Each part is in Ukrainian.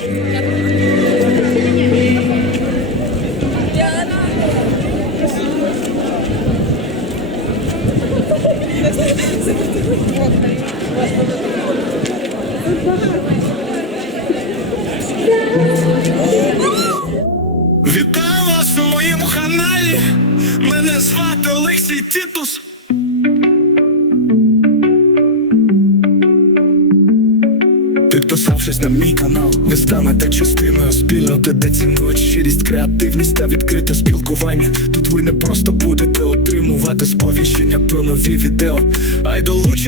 Thank you.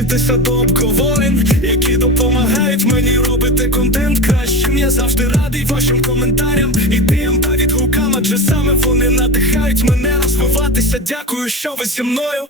Долучитеся до обговорень, які допомагають мені робити контент кращим. Я завжди радий вашим коментарям, ідеям та відгукам, адже саме вони надихають мене розвиватися. Дякую, що ви зі мною.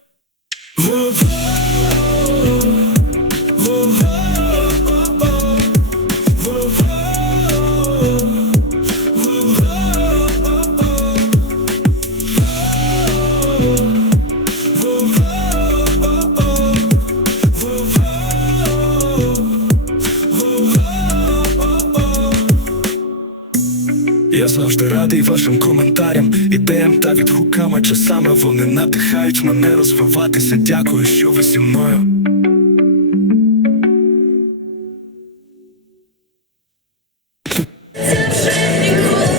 Я завжди радий вашим коментарям, ідеям та відгуками. Часами вони надихають мене розвиватися. Дякую, що ви зі мною.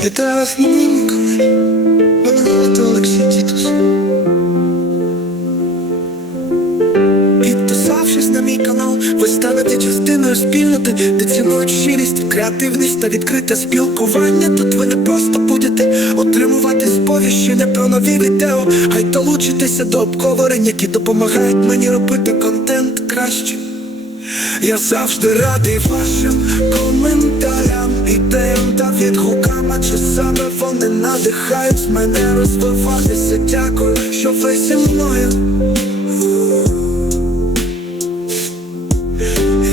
Вітаю вас долучитеся до обговорень, які допомагають мені робити контент краще. Я завжди радий вашим коментарям, ідеям та відгукам, адже саме вони надихають мене розвиватися. Дякую, що ви зі мною.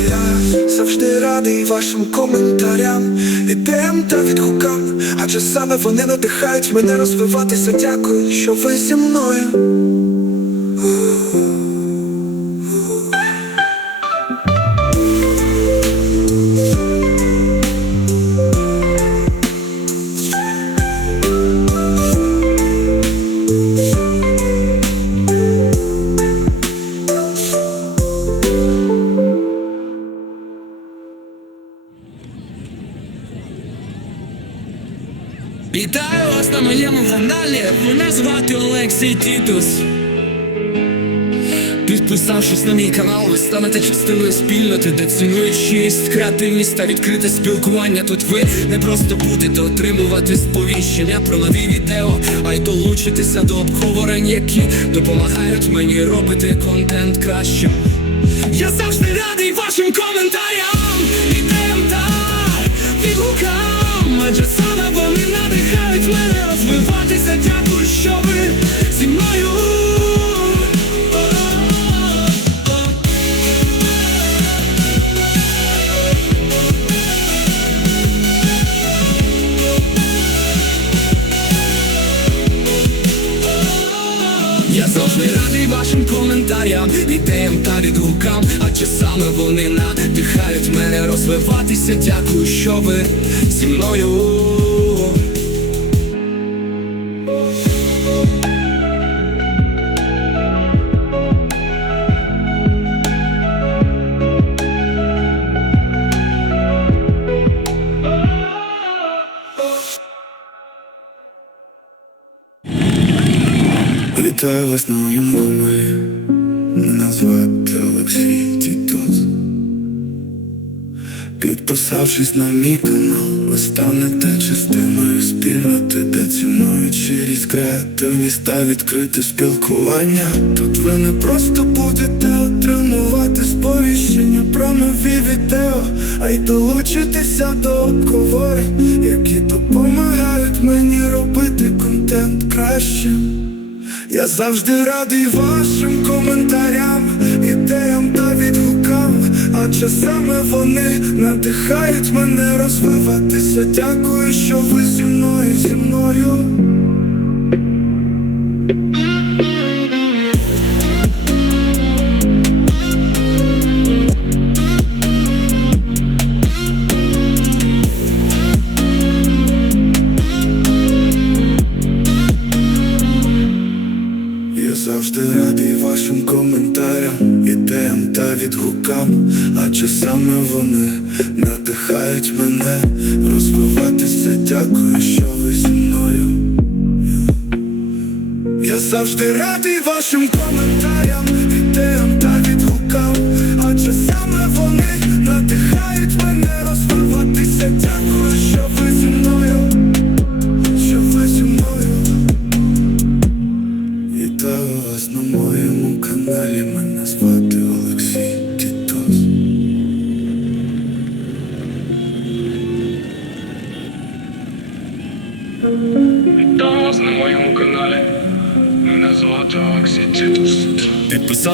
Я завжди радий вашим коментарям, ідеям та відгукам, адже саме вони надихають мене розвиватися. Дякую, що ви зі мною. Підписавшись на мій канал, ви станете частиною спільноти, де цінують щирість, креативність та відкрите спілкування. Тут ви не просто будете отримувати сповіщення про нові відео, а й долучитися до обговорень, які допомагають мені робити контент кращим. Я завжди радий вашим коментарям, коментарям, ідеям та відгукам, адже саме вони надихають мене розвиватися. Дякую, що ви зі мною. Вітаю вас на Підписавшись на мій канал, ви станете частиною спільноти, де цінують щирість, креативність та відкрите спілкування. Тут ви не просто будете отримувати сповіщення про нові відео, а й долучитися до обговорень, які допомагають мені робити контент кращим. Я завжди радий вашим коментарям, ідеям та відгукам, адже саме вони надихають мене розвиватися. Дякую, що ви зі мною, зі мною. Вашим коментарям,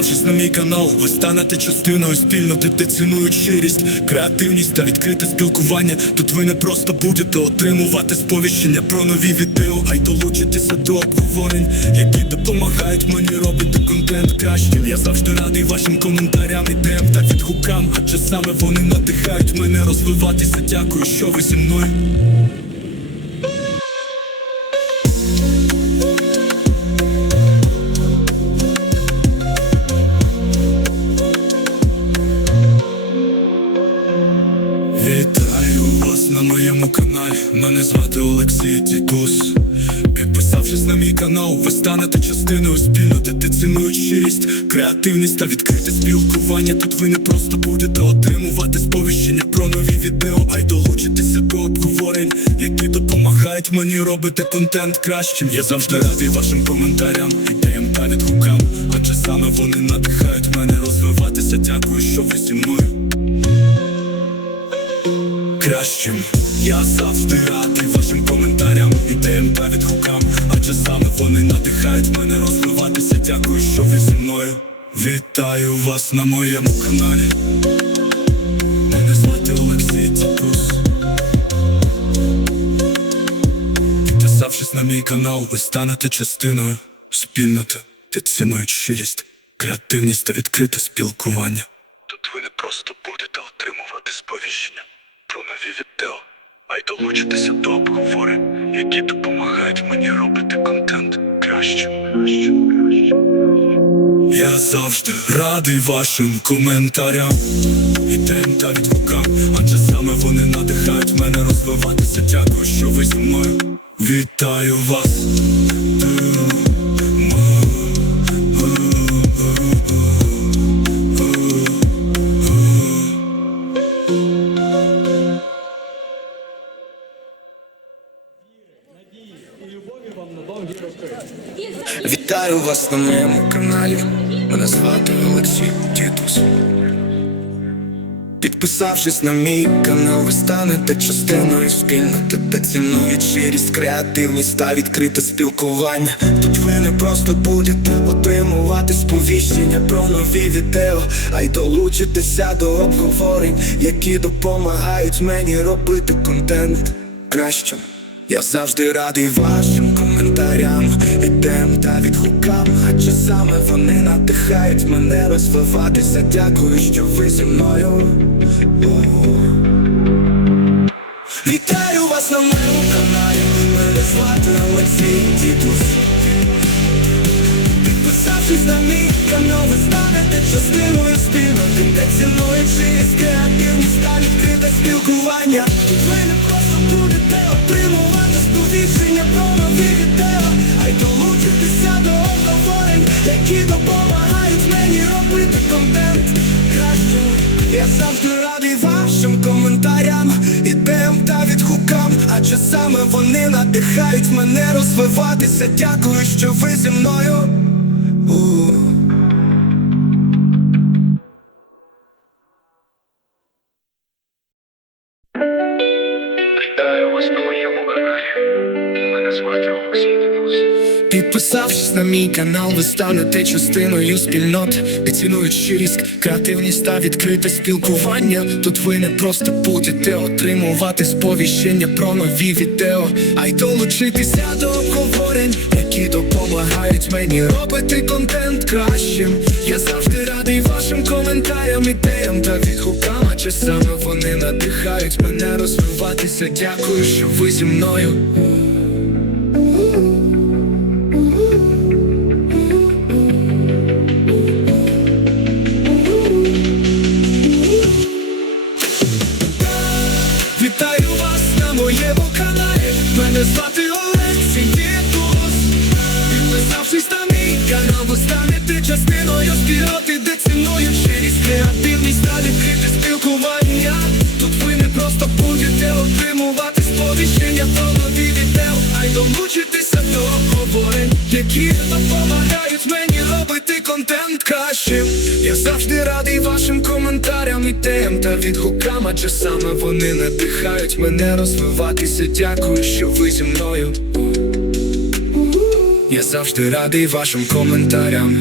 Підписавшись на мій канал, ви станете частиною спільноти, де цінують щирість, креативність та відкрите спілкування. Тут ви не просто будете отримувати сповіщення про нові відео, а й долучитися до обговорень, які допомагають мені робити контент краще. Я завжди радий вашим коментарям, ідеям та відгукам, адже саме вони надихають мене розвиватися. Дякую, що ви зі мною. Станете частиною спільноти, де цінують щирість, креативність та відкрите спілкування. Тут ви не просто будете отримувати сповіщення про нові відео, а й долучитися до обговорень, які допомагають мені робити контент кращим. Я завжди радий вашим коментарям, ідеям та відгукам, адже саме вони надихають мене розвиватися. Дякую, що ви зі мною кращим. Я завжди радий вашим коментарям, ідеям та відгукам, адже саме вони надихають мене розвиватися. Дякую, що ви зі мною. Вітаю вас на моєму каналі. Мене. Підписавшись на мій канал, ви станете частиною спільноти, де цінують щирість, креативність та відкрите спілкування. Тут ви не просто будете отримувати сповіщення про нові відео, а й долучитися до обговорень, які допомагають мені робити контент кращим, кращим, кращим. Я завжди радий вашим коментарям, ідеям та відгукам, адже саме вони надихають мене розвиватися. Дякую, що ви зі мною. Вітаю вас. Вітаю вас на моєму каналі. Мене звати Олексій Тітус. Підписавшись на мій канал, ви станете частиною спільноти, де цінують щирість, креативність та відкрите спілкування. Тут ви не просто будете отримувати сповіщення про нові відео, а й долучитися до обговорень, які допомагають мені робити контент кращим. Я завжди радий вашим коментарям, ідеям та відгукам, адже саме вони надихають мене розвиватися. Дякую, що ви зі мною. Вітаю вас на моєму каналі. Мене звати Олексій Тітус. Підписавшись на мій канал, ви станете частиною спільноти, де цінують чиїсь креативність та відкрите спілкування. Тут ви не просто будете отримувати про долучитися до обговорень, які допомагають мені робити контент краще. Я завжди радий вашим коментарям, ідеям та відгукам, адже саме вони надихають мене розвиватися. Дякую, що ви зі мною. Підписавшись на мій канал, ви станете частиною спільнот, де цінують щирість, креативність та відкрите спілкування. Тут ви не просто будете отримувати сповіщення про нові відео, а й долучитися до обговорень, які допомагають мені робити контент кращим. Я завжди радий вашим коментарям, ідеям та відгукам, адже саме вони надихають мене розвиватися. Дякую, що ви зі мною. Та відгукам, саме вони надихають мене розвиватися. Дякую, що ви зі мною. Я завжди радий вашим коментарям,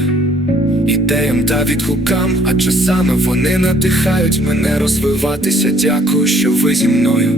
ідеям та відгукам, адже саме вони надихають мене розвиватися. Дякую, що ви зі мною.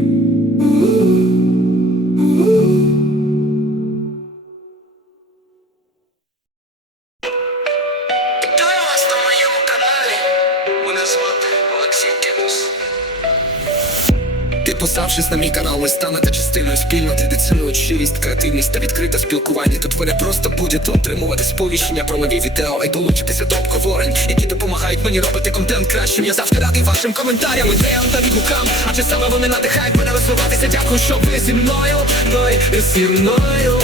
Щирість, та відкрите спілкування. Тут ви просто будете отримувати сповіщення про нові відео, й долучитися до обговорень, які допомагають мені робити контент кращим. Я завжди радий вашим коментарям, ідеям та відгукам. Адже саме вони надихають мене розвиватися. Дякую, що ви зі мною, і зі мною.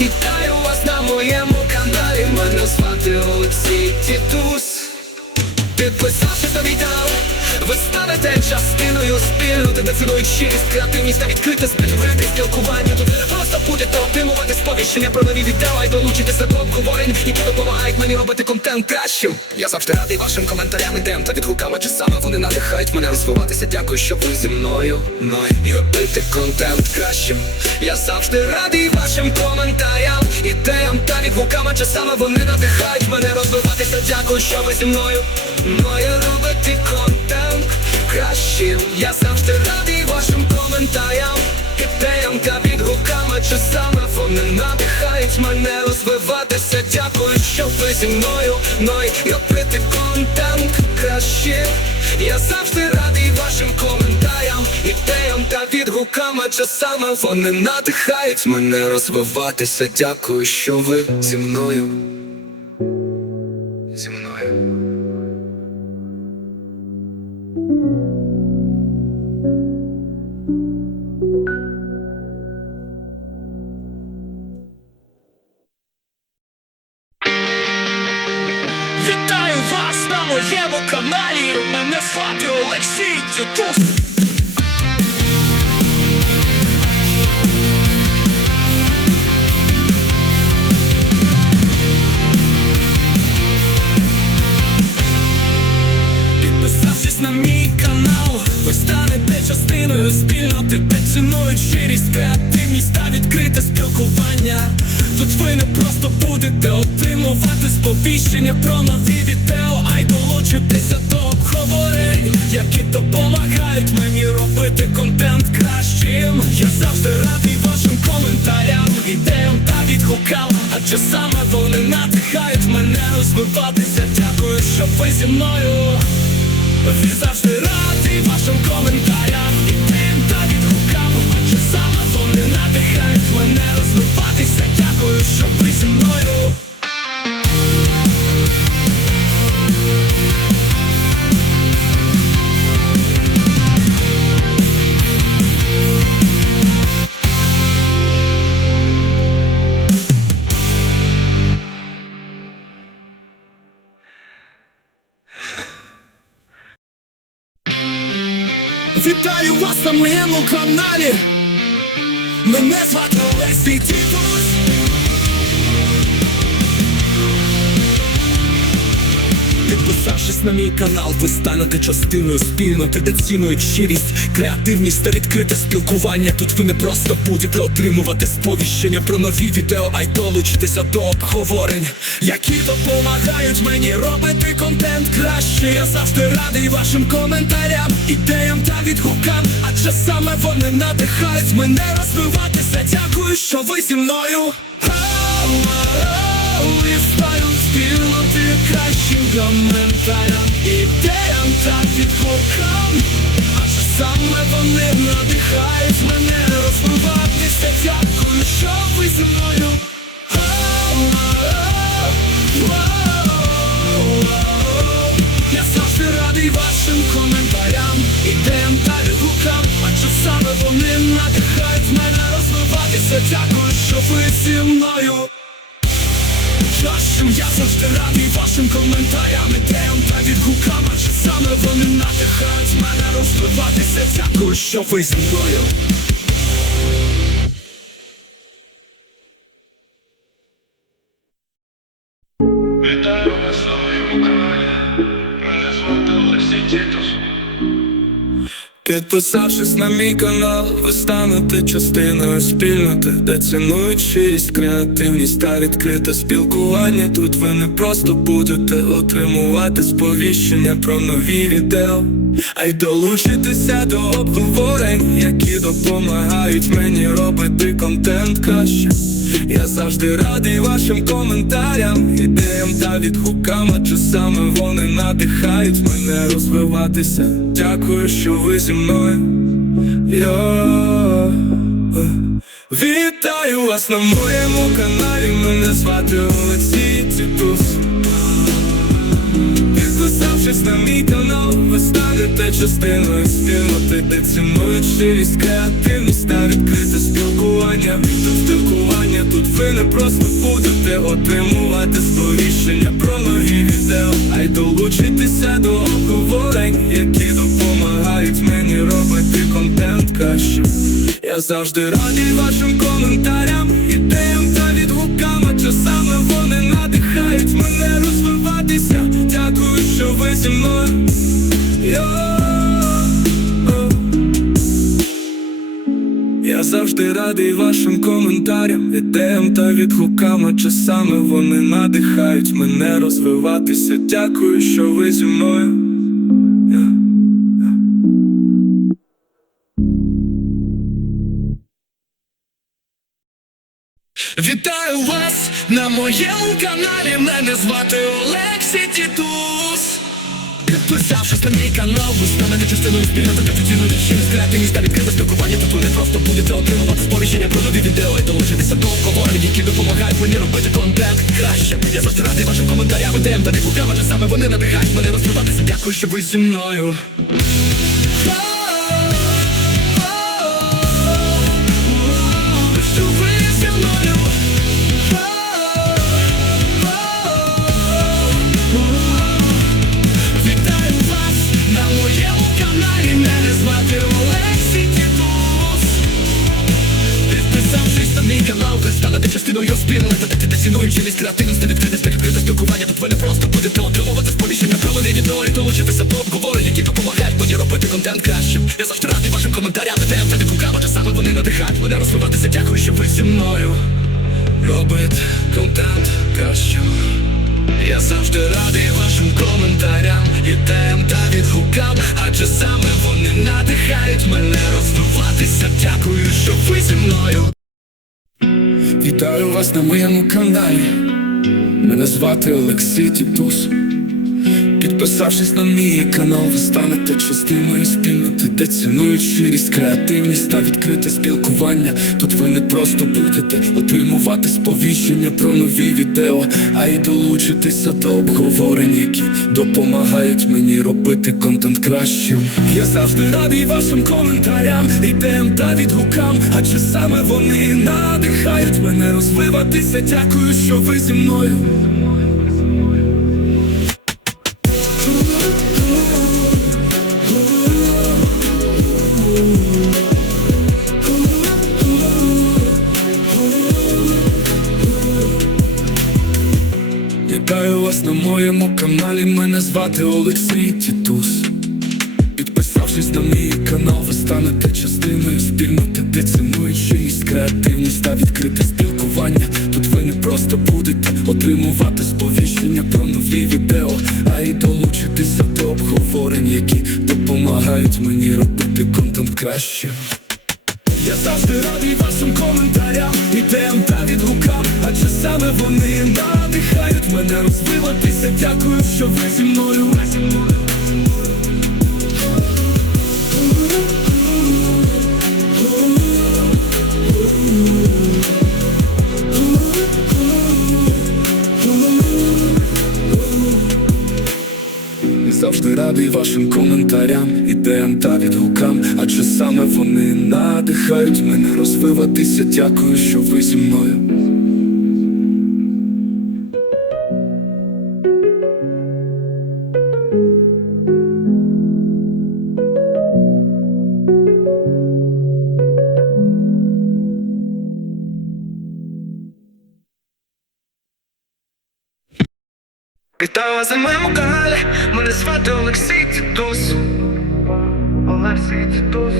Вітаю вас на моєму каналі. Мене звати Олексій Тітус. Підписавшись на відео, ви станете частиною спільноти, де цінують щирість, креативність та відкрите спільноти спілкування. Тут не просто будете отримувати сповіщення про нові відео, й долучитися до обговорень, які допомагають мені робити контент кращим. Я завжди радий вашим коментарям, ідеям та відгукам, адже саме вони надихають мене розвиватися. Дякую, що ви зі мною. Ну і робити контент кращим. Я завжди радий вашим коментарям, ідеям та відгукам, адже саме вони надихають мене розвиватися. Дякую, що ви зі мною. І робити контент кращим. Я завжди радий вашим коментарям, ідеям та відгукам, адже саме вони надихають мене розвиватися. Дякую, що ви зі мною. Ну і робити контент кращим. Я завжди радий вашим коментарям, ідеям та відгукам, адже саме вони надихають мене розвиватися. Дякую, що ви зі мною. Зі мною. Олексій Тютус. Підписавшись сповіщення про нові відео, а й долучитися до обговорень, які допомагають мені робити контент кращим. Я завжди радий вашим коментарям, ідеям та відгукам, адже саме вони надихають мене розвиватися. Дякую, що ви зі мною. Ви завжди радий вашим коментарям, ідеям та відгукам, адже саме вони надихають мене розвиватися. Моєму каналі. Мене звати Олексій Тітус. Підписавшись на мій канал, ви станете частиною спільноти, де цінують щирість, креативність та відкрите спілкування. Тут ви не просто будете отримувати сповіщення про нові відео, а й долучитися до обговорень, які допомагають мені робити контент краще. Я завжди радий вашим коментарям, ідеям та відгукам, адже саме вони надихають мене розвиватися. Дякую, що ви зі мною. Листаю спільноти кращим коментарям, ідеям та відгукам. Адже саме вони надихають мене розвиватися Дякую, що ви зі мною. Я завжди радий вашим коментарям, ідеям та відгукам. Адже саме вони надихають мене розвиватися Дякую, що ви зі мною кращим Я завжди радий вашим коментарям, ідеям та відгукам Адже саме вони надихають мене розвиватися Дякую, що ви зі мною Підписавшись на мій канал, ви станете частиною спільноти, де цінують щирість, креативність та відкрите спілкування. Тут ви не просто будете отримувати сповіщення про нові відео, а й долучитися до обговорень, які допомагають мені робити контент краще. Я завжди радий вашим коментарям, ідеям хуками, чи саме вони надихають мене розвиватися. Дякую, що ви зі мною. Я Вітаю вас на моєму каналі. Мене звати Олексій Тітус. Підписавшись на мій канал, ви станете частиною спільноти, де цінують щирість, креативність та відкрите спілкування. Тут спілкування, тут ви не просто будете отримувати сповіщення про нові відео, а й долучитися до обговорень, які допомагають мені робити контент краще. Я завжди радий вашим коментарям, ідеям та відгукам, адже саме вони надихають мене розвиватися. Завжди радий вашим коментарям, ідеям та відгукам, адже саме вони надихають мене розвиватися. Дякую, що ви зі мною. Вітаю вас на моєму каналі. Мене звати Олексій Тітус. На мій канал, ви станете частиною спільноти та цінують щирість, креативність міста відкрите спілкування. Тут ви не просто будете отримувати сповіщення про нові відео і долучитися до обговорень, які допомагають мені робити контент краще. Я завжди радий вашим коментарям, ідеям та відгукам, адже саме вони надихають мене розвиватися. Дякую, що ви зі мною. Спільноти, де ти цінують чимось креативність та відкрите спілкуєте спілкування. Тут ви не просто будете отримувати сповіщення про нові відео і долучитися до обговорень, які допомагають мені робити контент кращим. Я завжди радий вашим коментарям, та відгукам, адже саме вони надихають мене розвиватися. Дякую, що ви зі мною. Робить контент кращим. Я завжди радий вашим коментарям, ідеям та відгукам, адже саме вони надихають мене розвиватися. Дякую, що ви зі мною. Вітаю вас на моєму каналі. Мене звати Олексій Тітус. Підписавшись на мій канал, ви станете частиною спільноти, де цінують щирість, креативність та відкрите спілкування. Тут ви не просто будете отримувати сповіщення про нові відео, а й долучитися до обговорень, які допомагають мені робити контент кращим. Я завжди радий вашим коментарям, ідеям та відгукам, адже саме вони надихають мене розвиватися. Дякую, що ви зі мною. Каналі, мене звати Олексій Тітус. Підписавшись на мій канал, ви станете частиною спільноти, де цінують щирість, креативність та відкрите спілкування. Тут ви не просто будете отримувати сповіщення про нові відео, а й долучитися до обговорень, які допомагають мені робити контент краще. коментарям і та відгукам, адже саме вони надихають мене розвиватися. Дякую, що ви зі мною. Вітала за моєму каналі, мене звати Олексій. Тітус. Олексій Тітус.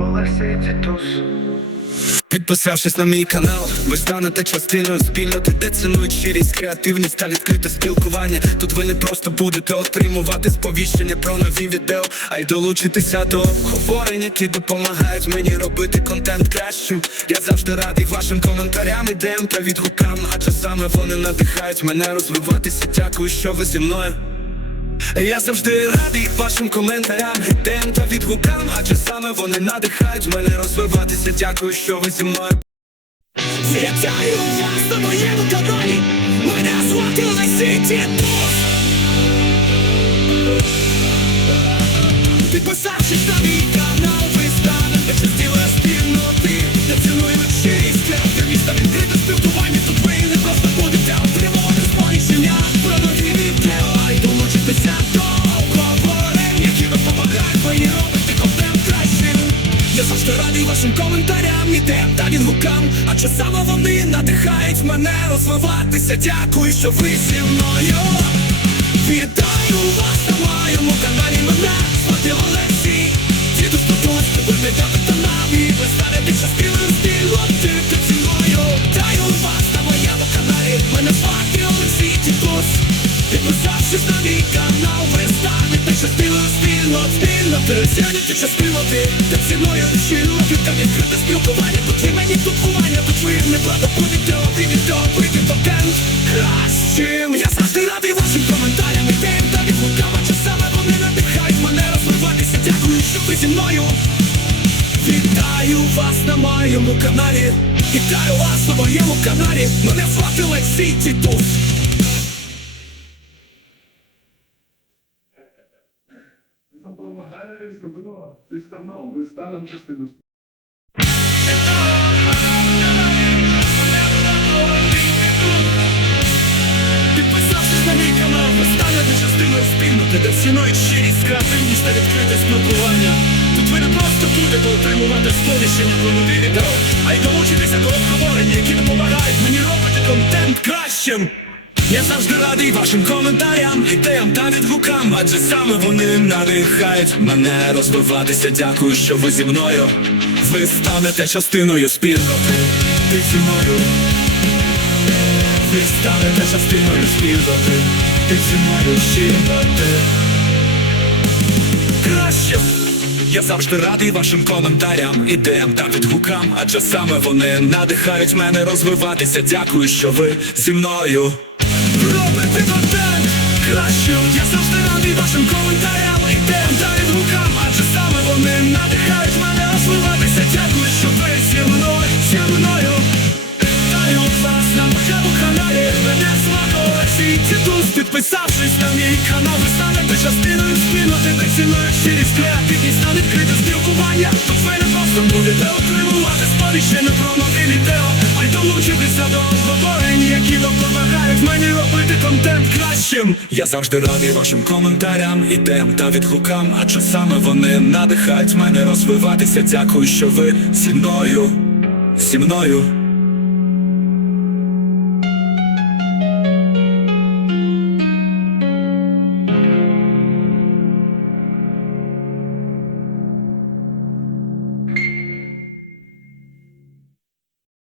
Олексій Тітус. Підписавшись на мій канал, ви станете частиною спільноти, де цінують щирість, креативність та відкрите спілкування. Тут ви не просто будете отримувати сповіщення про нові відео, а й долучитися до обговорень, які допомагають мені робити контент кращим. Я завжди радий вашим коментарям, ідеям та відгукам, адже саме вони надихають мене розвиватися. Дякую, що ви зі мною. Я завжди радий вашим коментарям, ідеям та відгукам, адже саме вони надихають мене розвиватися. Дякую, що ви зі мною. Вітаю вас на моєму каналі. Мене звати Тітус. Підписавшись на мій канал, адже саме вони надихають мене розвиватися. Дякую, що ви зі мною. Вітаю вас на моєму каналі мене звати Олексій Діду сподобалось, ви підете та наві Ви станете частиною спільноти Підписавшись на мій канал Ви станете частиною спільнот Спільноти, сядете частиною Та ціною щільноти та відкрите спілкування Тут ви мені тут бування Тут ви не правда будете один відео Вийти контент кращим Я завжди радий вашим коментарям Ідеям та відгукам Адже саме вони надихають мене розвиватися Дякую, що ви зі мною Вітаю вас на моєму каналі. Вітаю вас на моєму каналі. Мене звати Олексій Тітус Підписавшись на мій канал, ви станете частиною спільноти, де цінують щирість, креативність та відкрите спілкування. Тут ви не просто будете отримувати сповіщення про нові а й долучитися до обговорень, які допомагають мені робити контент кращим. Я завжди радий вашим коментарям, ідеям та відгукам, адже саме вони надихають мене розвиватися. Дякую, що ви зі мною. Ви станете частиною спільноти. Ти зі мною. Ви станете частиною спільноти, ти зі мною щільноти Краще я завжди радий вашим коментарям, ідеям та відгукам, адже саме вони надихають мене розвиватися. Дякую, що ви зі мною кращим. Я завжди радий вашим коментарям, тем та відгукам, адже саме вони надихають мене розвиватися. Дякую, що ви зі мною, зі мною. Вітаю вас на моєму каналі Мене звати Олексій Тітус Підписавшись канал Ви станете частиною спільноти Де ціною щирість, креативність та відкрите спілкування. Тут ви не просто будете отримувати сповіщення про нові відео А й долучитися до обговорень, які допомагають мені робити контент кращим. Я завжди радий вашим коментарям, ідеям та відгукам. Адже саме вони надихають мене розвиватися? Дякую, що ви зі мною, зі мною